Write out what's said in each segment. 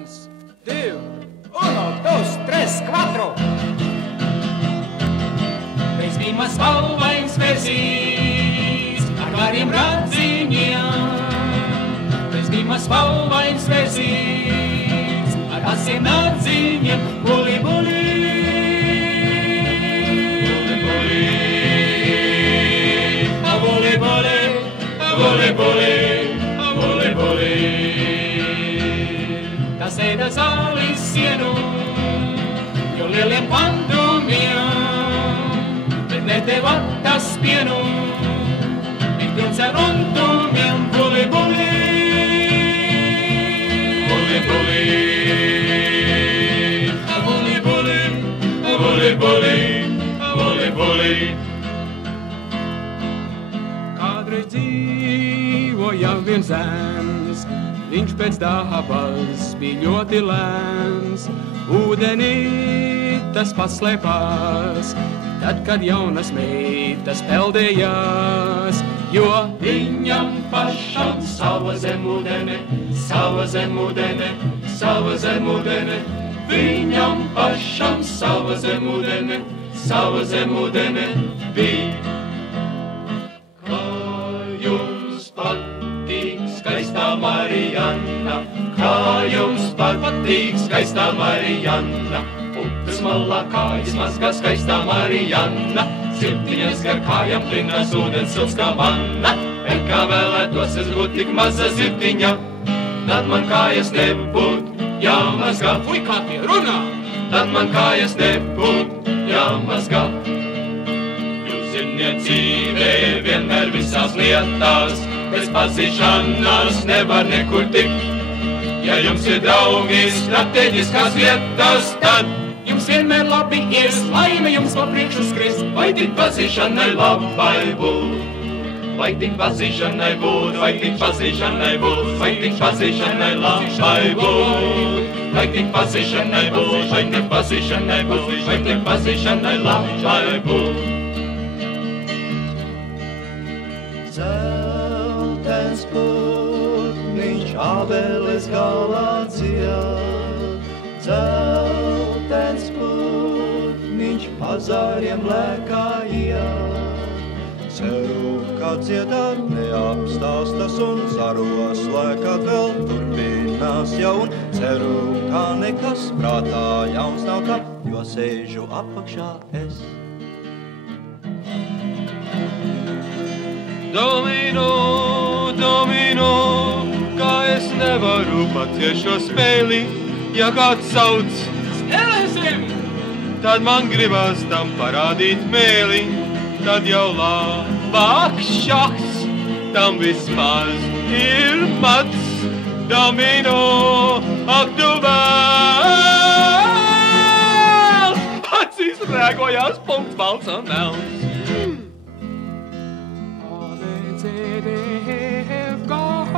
2, 1, 2, 3, 4. Reiz bija maz spalvains vezīs ar gariem radziņiem. Reiz bija maz spalvains vezīs ar asiem nadziņiem. Buli, buli, buli, buli, buli, buli, buli, buli. Tas ēda zāles sienu, jo lieliem pandumiem, bet nedeva tas pienu, tik pilns ar runtumiem. Buli, buli, buli, buli, buli, buli, buli, buli, buli, buli. Kādreiz dzīvoja viens zēns, viņš pēc dabas bija ļoti lēns. Ūdenī tas paslēpās, tad, kad jaunas meitas peldējās, jo viņam pašam sava zemūdene, sava zemūdene, sava zemūdene. Viņam pašam sava zemūdene, sava zemūdene bija. Kā jums patīk skaistā Marijanna, kā jums patīk skaistā Marijanna, upes malā kājas mazgā skaistā Marijanna, siltiņas gar kājām plinas ūdens silts kā manna. Bet kā vēlētos es būt tik maza zirtiņa, tad man kājas nebūt jāmazgā. Fui, kā tie runā! Tad man kājas nebūt jāmazgā. Jūs ziniet, dzīvē vienmēr visās lietās, bez pazīšanās nevar nekur tikt. Ja jums ir draugi strateģiskās vietas, tad jums vienmēr labi ies, laime jums pa priekšu skries. Vai tik pazīšanai labai būt, vai tik pazīšanai būt, vai tik pazīšanai būt, vai tik pazīšanai labai būt, vai tik pazīšanai būt, vai tik pazīšanai būt, vai tik pazīšanai labai būt. Zeltens putniņš abeles galā dzied, zeltens putniņš pazāriem lēkā iet. Ceru, kā dziedāt neapstāstas un zaros lēkāt vēl turpinās jaun. Ceru, kā nekas prātā jauns nav tā, jo sēžu apakšā es. Domino, domino, kā es nevaru paciest šo spēli, ja kāds sauc spēlēsim, tad man gribas tam parādīt mēli, tad jau labāk šahs, tam vismaz ir mats. Domino, ak tu vēl, acīs rēkojās punkts, balts un melns. C, D, E, F, G, H,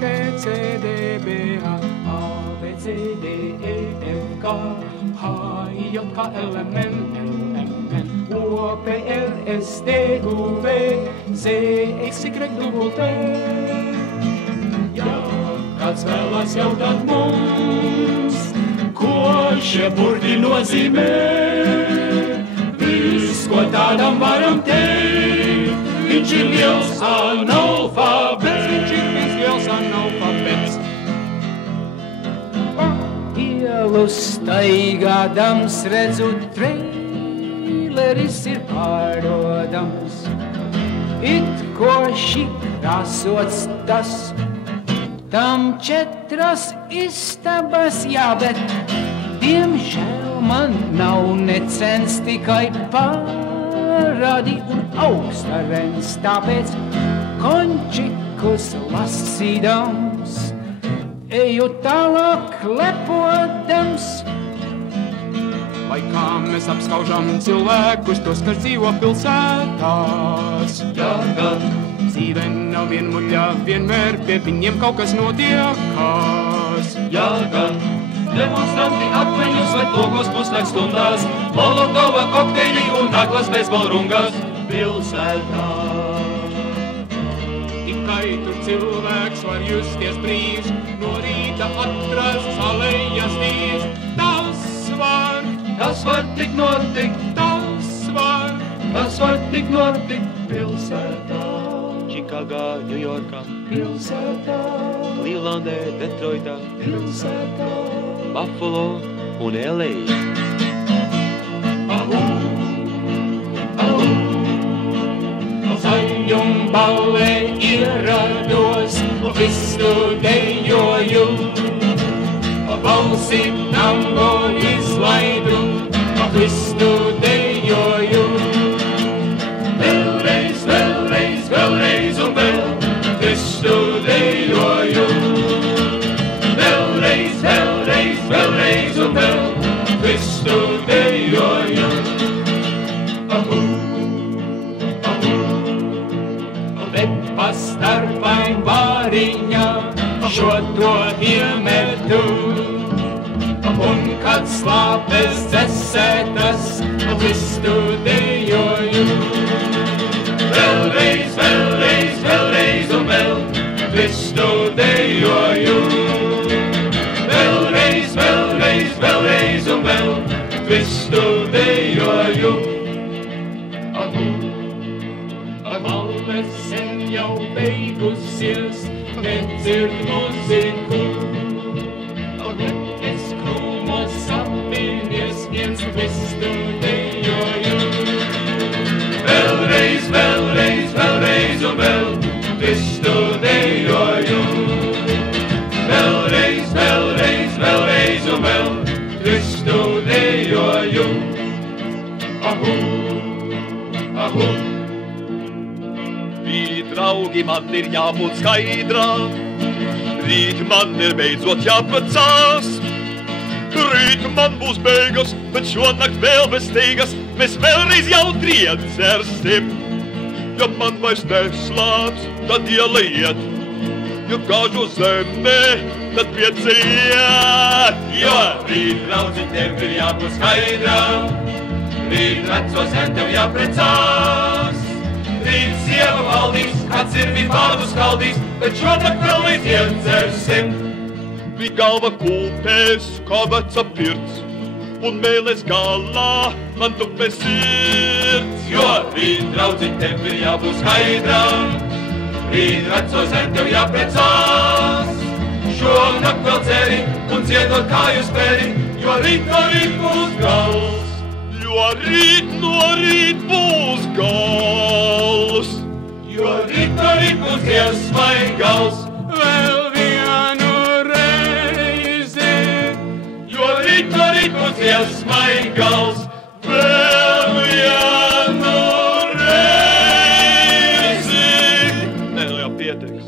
F, C, D, B, H, A, B, C, D, E, F, G, H, I, J, K, L, M, N, O, P, R, S, T, U, V, Z, X, Y, W, T. Ja kāds vēlas jautāt mums, ko šie burti nozīmē, viss, ko tādam varam teikt. Viņš ir liels analfabets, viņš ir liels analfabets. Ielu staigādams redzu, treileris ir pārdodams. It ko šī krāsots tas, tam 4 istabas, jā, bet diemžēl man nav necens tikai parādi un augstarens, tāpēc končikus lasīdams, eju tālāk lepodams. Vai kā mēs apskaužam cilvēkus, tos, kas dzīvo pilsētās? Jā, gan dzīve nav vienmuļā, vienmēr pie viņiem kaut kas notiekās. Jā, gan demonstranti akmeņus vai logos puslaiks stundās, Molotova kokteļi un aklas beisbola rungas pilsētā. Tikai tur cilvēks var justies brīvs, no rīta atrast salējas dīvs. Tas var tik notikt, tas var tik notikt pilsētā. Čikāgā, Ņujorkā, Pilsētā, Klīvlandē, Detroitā, pilsētā. Buffalo un LA. Saņumballē ierados, visu dejoju, balsi tango izlaidu, visu dejoju. Vēlreiz, vēlreiz, vēlreiz un vēl, visu dejoju. Vēlreiz, vēlreiz, vēlreiz un vēl, visu dejoju. Bet pastarpain variņā šo to iemetu, un kad slāpes dzesētas, visu dejoju. Vēlreiz, vēlreiz, vēlreiz un vēl, visu dejoju. Vēlreiz, vēlreiz, vēlreiz un vēl, visu dejoju. Malve sen jau beigusies, nedzird muziku. Es krūmos sapinies, viens visu dejoju. Vēlreiz, vēlreiz, vēlreiz un vēl, visu dejoju. Vēlreiz, vēlreiz, vēlreiz un vēl, visu dejoju. Draugi, man ir jābūt skaidrām, rīt man ir beidzot jāprecās. Rīt man būs beigas, bet šonakt vēl bez steigas mēs vēlreiz jau triedzersim. Ja man vairs neslāps, tad ieliet, ja gāžu zemē, tad pieciet. Jo rīt, draudzi, tev ir jābūt skaidrām, rīt veco sen tev jāprecās. Rīt sieva valdīs, kāds ir bija vārdu skaldīs, bet šonakt vēl līdz iedzersim. Bija galva kūpēs, kā veca pirts, un mēles galā man tupē sirds. Jo rīt, draudzi, tev ir jābūt skaidrām, rīt veco sen tev jāprecās. Šonakt vēl ceri un ciedot kāju spēri, jo rīt no rīt būs gals. Jo rīt no rīt būs gals. Jo rīt no rīt būs dziesmai gals. Vēl vienu reizi. Jo rīt no rīt būs dziesmai gals. Vēl vienu reizi. Nē, jau pieteiks.